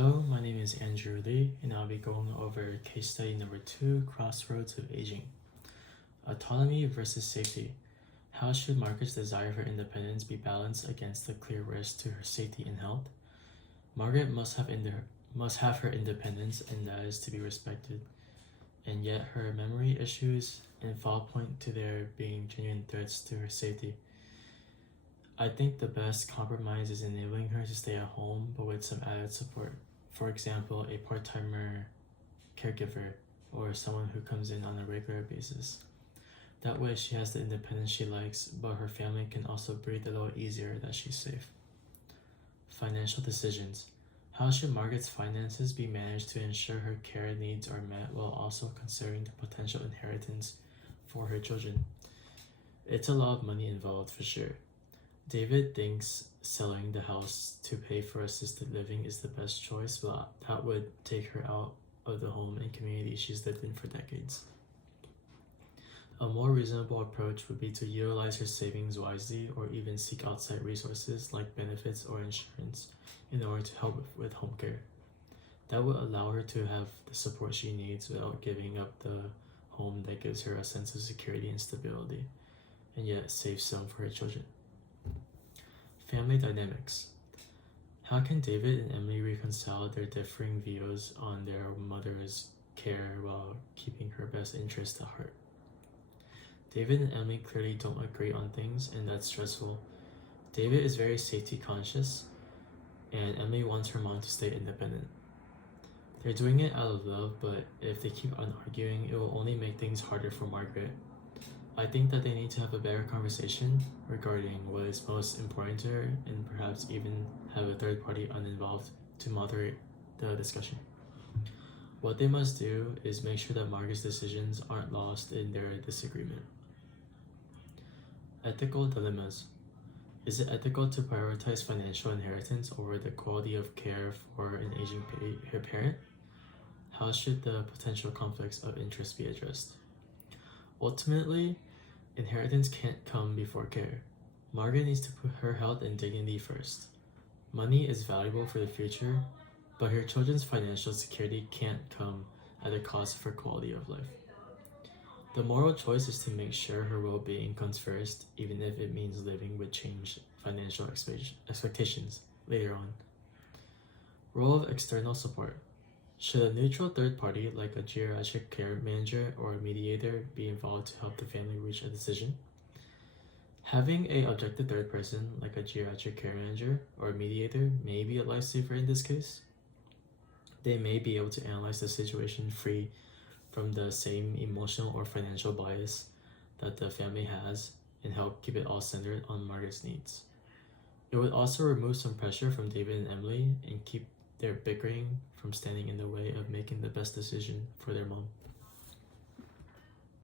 Hello, my name is Andrew Lee, and I'll be going over case study number 2, Crossroads of Aging. Autonomy versus safety. How should Margaret's desire for independence be balanced against the clear risk to her safety and health? Margaret must have her independence, and that is to be respected. And yet her memory issues and fall point to there being genuine threats to her safety. I think the best compromise is enabling her to stay at home, but with some added support. For example, a part-timer caregiver or someone who comes in on a regular basis. That way she has the independence she likes, but her family can also breathe a little easier that she's safe. Financial decisions. How should Margaret's finances be managed to ensure her care needs are met while also considering the potential inheritance for her children? It's a lot of money involved for sure. David thinks selling the house to pay for assisted living is the best choice, but that would take her out of the home and community she's lived in for decades. A more reasonable approach would be to utilize her savings wisely or even seek outside resources like benefits or insurance in order to help with home care. That would allow her to have the support she needs without giving up the home that gives her a sense of security and stability, and yet saves some for her children. Family dynamics. How can David and Emily reconcile their differing views on their mother's care while keeping her best interest at heart? David and Emily clearly don't agree on things, and that's stressful. David is very safety conscious, and Emily wants her mom to stay independent. They're doing it out of love, but if they keep on arguing, it will only make things harder for Margaret. I think that they need to have a better conversation regarding what is most important to her, and perhaps even have a third party uninvolved to moderate the discussion. What they must do is make sure that Margaret's decisions aren't lost in their disagreement. Ethical dilemmas. Is it ethical to prioritize financial inheritance over the quality of care for an aging parent? How should the potential conflicts of interest be addressed? Ultimately, inheritance can't come before care. Margaret needs to put her health and dignity first. Money is valuable for the future, but her children's financial security can't come at the cost of her quality of life. The moral choice is to make sure her well-being comes first, even if it means living with changed financial expectations later on. Role of external support. Should a neutral third party like a geriatric care manager or a mediator be involved to help the family reach a decision? Having an objective third person like a geriatric care manager or a mediator may be a lifesaver in this case. They may be able to analyze the situation free from the same emotional or financial bias that the family has and help keep it all centered on Margaret's needs. It would also remove some pressure from David and Emily and keep their bickering from standing in the way of making the best decision for their mom.